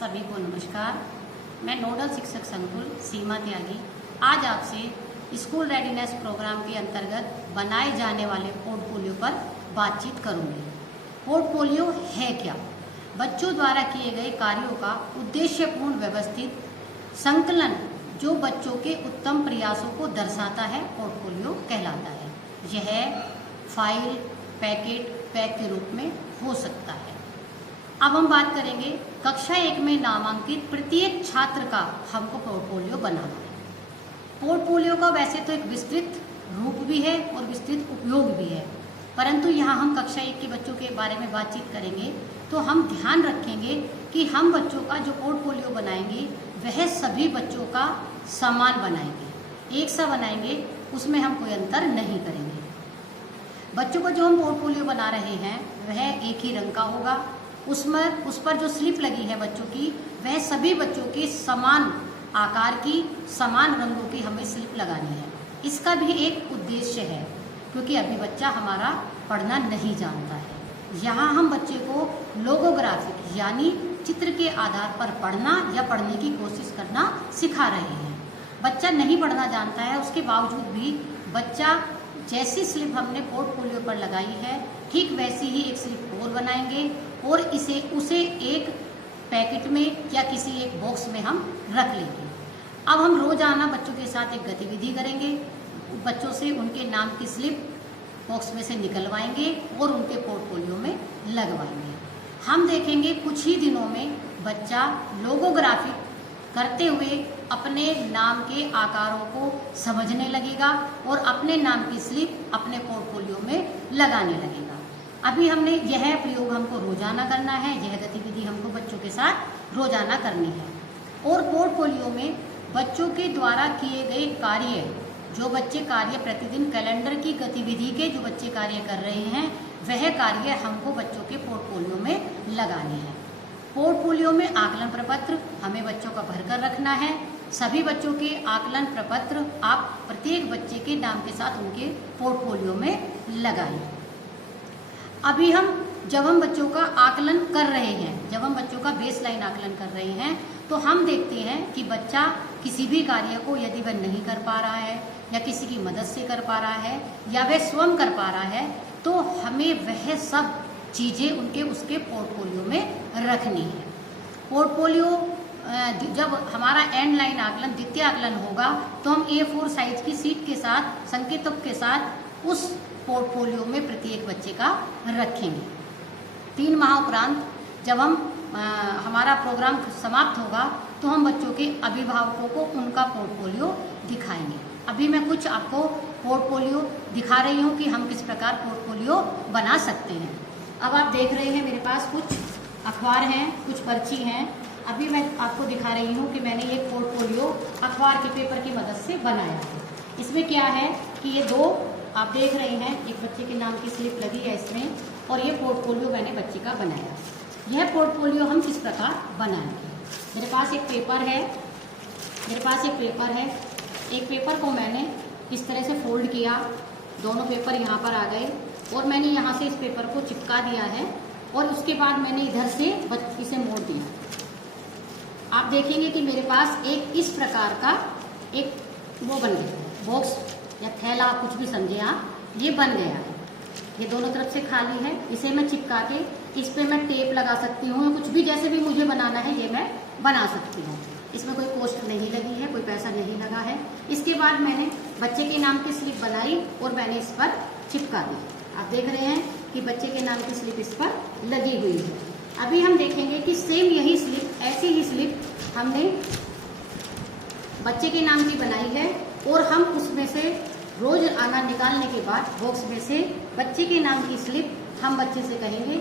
सभी को नमस्कार। मैं नोडल शिक्षक संकुल सीमा त्यागी आज आपसे स्कूल रेडीनेस प्रोग्राम के अंतर्गत बनाए जाने वाले पोर्टफोलियो पर बातचीत करूंगी। पोर्टफोलियो है क्या? बच्चों द्वारा किए गए कार्यों का उद्देश्यपूर्ण व्यवस्थित संकलन जो बच्चों के उत्तम प्रयासों को दर्शाता है, पोर्टफोलियो कहलाता है। यह फाइल, पैकेट, पैक के रूप में हो सकता है। अब हम बात करेंगे कक्षा 1 में नामांकित प्रत्येक छात्र का हमको पोर्टफोलियो बनाना है। पोर्टफोलियो का वैसे तो एक विस्तृत रूप भी है और विस्तृत उपयोग भी है, परंतु यहाँ हम कक्षा 1 के बच्चों के बारे में बातचीत करेंगे तो हम ध्यान रखेंगे कि हम बच्चों का जो पोर्टफोलियो बनाएंगे वह सभी बच्चों का समान बनाएंगे, एक सा बनाएंगे, उसमें हम कोई अंतर नहीं करेंगे। बच्चों का जो हम पोर्टफोलियो बना रहे हैं वह एक ही रंग का होगा। उस पर जो स्लिप लगी है बच्चों की, वह सभी बच्चों के समान आकार की, समान रंगों की हमें स्लिप लगानी है। इसका भी एक उद्देश्य है, क्योंकि अभी बच्चा हमारा पढ़ना नहीं जानता है। यहाँ हम बच्चे को लोगोग्राफिक यानी चित्र के आधार पर पढ़ना या पढ़ने की कोशिश करना सिखा रहे हैं। बच्चा नहीं पढ़ना जानता है, उसके बावजूद भी बच्चा जैसी स्लिप हमने पोर्टफोलियो पर लगाई है ठीक वैसी ही एक स्लिप और बनाएंगे और उसे एक पैकेट में या किसी एक बॉक्स में हम रख लेंगे। अब हम रोजाना बच्चों के साथ एक गतिविधि करेंगे। बच्चों से उनके नाम की स्लिप बॉक्स में से निकलवाएंगे और उनके पोर्टफोलियो में लगवाएंगे। हम देखेंगे कुछ ही दिनों में बच्चा लोगोग्राफी करते हुए अपने नाम के आकारों को समझने लगेगा और अपने नाम की स्लिप अपने पोर्टफोलियो में लगाने लगेगा। अभी हमने यह प्रयोग हमको रोजाना करना है, यह गतिविधि हमको बच्चों के साथ रोजाना करनी है। और पोर्टफोलियो में बच्चों के द्वारा किए गए कार्य, जो बच्चे कार्य प्रतिदिन कैलेंडर की गतिविधि के जो बच्चे कार्य कर रहे हैं, वह कार्य हमको बच्चों के पोर्टफोलियो में लगाने हैं। पोर्टफोलियो में आकलन प्रपत्र हमें बच्चों का भरकर रखना है। सभी बच्चों के आकलन प्रपत्र आप प्रत्येक बच्चे के नाम के साथ उनके पोर्टफोलियो में लगाएं। अभी जब हम बच्चों का आकलन कर रहे हैं, जब हम बच्चों का बेसलाइन आकलन कर रहे हैं, तो हम देखते हैं कि बच्चा किसी भी कार्य को यदि वह नहीं कर पा रहा है या किसी की मदद से कर पा रहा है या वह स्वयं कर पा रहा है, तो हमें वह सब चीज़ें उसके पोर्टफोलियो में रखनी है। पोर्टफोलियो जब हमारा एंड लाइन आकलन, द्वितीय आकलन होगा, तो हम A4 साइज की शीट के साथ, संकेतक के साथ उस पोर्टफोलियो में प्रत्येक बच्चे का रखेंगे। 3 माह उपरांत जब हमारा प्रोग्राम समाप्त होगा तो हम बच्चों के अभिभावकों को उनका पोर्टफोलियो दिखाएंगे। अभी मैं कुछ आपको पोर्टफोलियो दिखा रही हूँ कि हम किस प्रकार पोर्टफोलियो बना सकते हैं। अब आप देख रहे हैं मेरे पास कुछ अखबार हैं, कुछ पर्ची हैं। अभी मैं आपको दिखा रही हूँ कि मैंने एक पोर्टफोलियो अखबार के पेपर की मदद से बनाया है। इसमें क्या है कि ये 2 आप देख रहे हैं, एक बच्चे के नाम की स्लिप लगी है इसमें, और ये पोर्टफोलियो मैंने बच्चे का बनाया। यह पोर्टफोलियो हम किस प्रकार बनाएंगे? मेरे पास एक पेपर है, एक पेपर को मैंने इस तरह से फोल्ड किया, दोनों पेपर यहाँ पर आ गए और मैंने यहाँ से इस पेपर को चिपका दिया है और उसके बाद मैंने इधर से इसे मोड़ दिया। आप देखेंगे कि मेरे पास एक इस प्रकार का एक वो बन गया, बॉक्स या थैला, कुछ भी समझे आप, ये बन गया है। ये दोनों तरफ से खाली है, इसे मैं चिपका के इस पे मैं टेप लगा सकती हूँ या कुछ भी जैसे भी मुझे बनाना है ये मैं बना सकती हूँ। इसमें कोई कॉस्ट नहीं लगी है, कोई पैसा नहीं लगा है। इसके बाद मैंने बच्चे के नाम की स्लिप बनाई और मैंने इस पर चिपका दी। आप देख रहे हैं कि बच्चे के नाम की स्लिप इस पर लगी हुई है। अभी हम देखेंगे कि सेम यही स्लिप, ऐसी ही स्लिप हमने बच्चे के नाम की बनाई है और हम उसमें से रोज आना निकालने के बाद बॉक्स में से बच्चे के नाम की स्लिप हम बच्चे से कहेंगे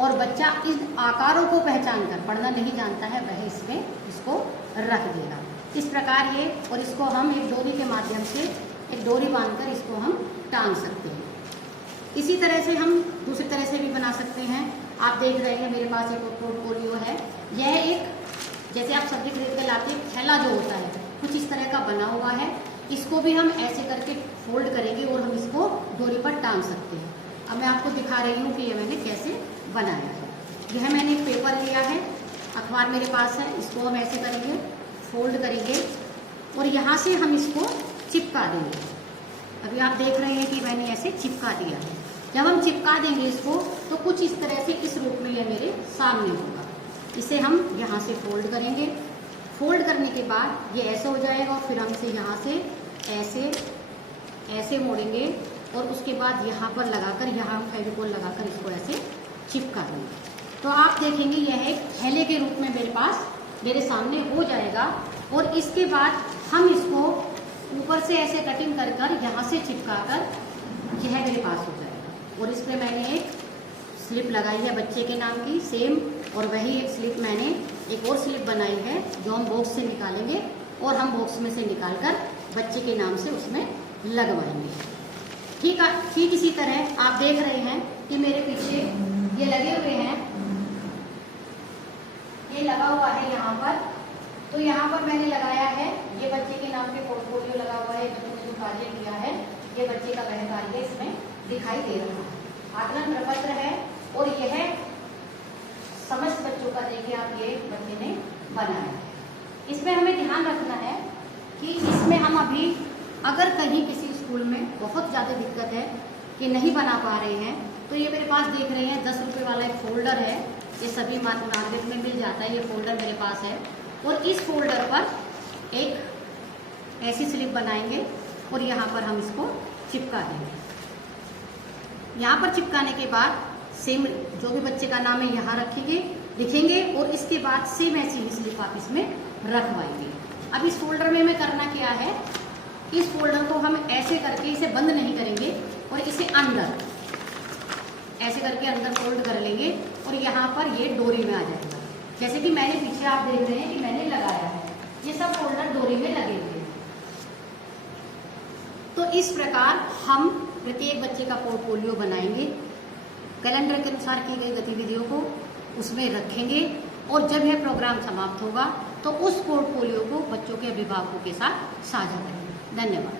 और बच्चा इन आकारों को पहचान कर, पढ़ना नहीं जानता है, वह इसमें इसको रख देगा। इस प्रकार ये, और इसको हम एक डोरी के माध्यम से, एक डोरी बांधकर इसको हम टांग सकते हैं। इसी तरह से हम दूसरी तरह से भी बना सकते हैं। आप देख रहे हैं मेरे पास एक पोर्टफोलियो है। यह एक, जैसे आप सब्जी खरीद कर लाते हैं, थैला जो होता है कुछ इस तरह का बना हुआ है। इसको भी हम ऐसे करके फोल्ड करेंगे और हम इसको डोरी पर टांग सकते हैं। अब मैं आपको दिखा रही हूँ कि ये मैंने कैसे बनाया है। यह मैंने एक पेपर लिया है अखबार मेरे पास है, इसको हम ऐसे करेंगे, फोल्ड करेंगे और यहाँ से हम इसको चिपका देंगे। अभी आप देख रहे हैं कि मैंने ऐसे चिपका दिया है। जब हम चिपका देंगे इसको तो कुछ इस तरह से इस रूप में यह मेरे सामने होगा। इसे हम यहाँ से फोल्ड करेंगे। फोल्ड करने के बाद ये ऐसे हो जाएगा और फिर हम इसे यहाँ से ऐसे ऐसे मोड़ेंगे और उसके बाद यहाँ पर लगाकर, यहाँ फेविकोल लगाकर इसको ऐसे चिपका देंगे। तो आप देखेंगे यह एक थैले के रूप में मेरे सामने हो जाएगा। और इसके बाद हम इसको ऊपर से ऐसे कटिंग कर कर यहाँ से चिपका कर यह मेरे पास हो जाएगा। और इस पर मैंने एक स्लिप लगाई है बच्चे के नाम की सेम, और वही एक स्लिप मैंने एक और स्लिप बनाई है जो हम बॉक्स से निकालेंगे और हम बॉक्स में से निकालकर बच्चे के नाम से उसमें लगवाएंगे। ठीक इसी तरह आप देख रहे हैं कि मेरे पीछे ये लगे हुए हैं, ये लगा हुआ है यहाँ पर। तो यहाँ पर मैंने लगाया है, ये बच्चे के नाम के पोर्टफोलियो लगा हुआ है, जो कार्य किया है ये बच्चे का वह कार्य इसमें दिखाई दे रहा है। आकलन प्रपत्र है और यह समस्त बच्चों का देखिए आप ये बच्चे ने बनाया है। इसमें हमें ध्यान रखना है कि इसमें हम अभी अगर कहीं किसी स्कूल में बहुत ज़्यादा दिक्कत है कि नहीं बना पा रहे हैं, तो ये मेरे पास देख रहे हैं 10 रुपये वाला एक फोल्डर है, ये सभी मार्केट में मिल जाता है। ये फोल्डर मेरे पास है और इस फोल्डर पर एक ऐसी स्लिप बनाएंगे और यहाँ पर हम इसको चिपका देंगे। यहाँ पर चिपकाने के बाद सेम जो भी बच्चे का नाम है यहाँ रखेंगे, लिखेंगे और इसके बाद सेम ऐसी ही स्लिप आप इसमें रखवाएंगे। अब इस फोल्डर में हमें करना क्या है, इस फोल्डर को हम ऐसे करके इसे बंद नहीं करेंगे और इसे अंदर ऐसे करके अंदर फोल्ड कर लेंगे और यहाँ पर ये डोरी में आ जाएगा। जैसे कि मैंने पीछे आप देख रहे हैं कि मैंने लगाया है, ये सब फोल्डर डोरी में लगे हुए हैं। तो इस प्रकार हम प्रत्येक बच्चे का पोर्टफोलियो बनाएंगे, कैलेंडर के अनुसार की गई गतिविधियों को उसमें रखेंगे और जब यह प्रोग्राम समाप्त होगा तो उस पोर्टफोलियो को बच्चों के अभिभावकों के साथ साझा करेंगे। धन्यवाद।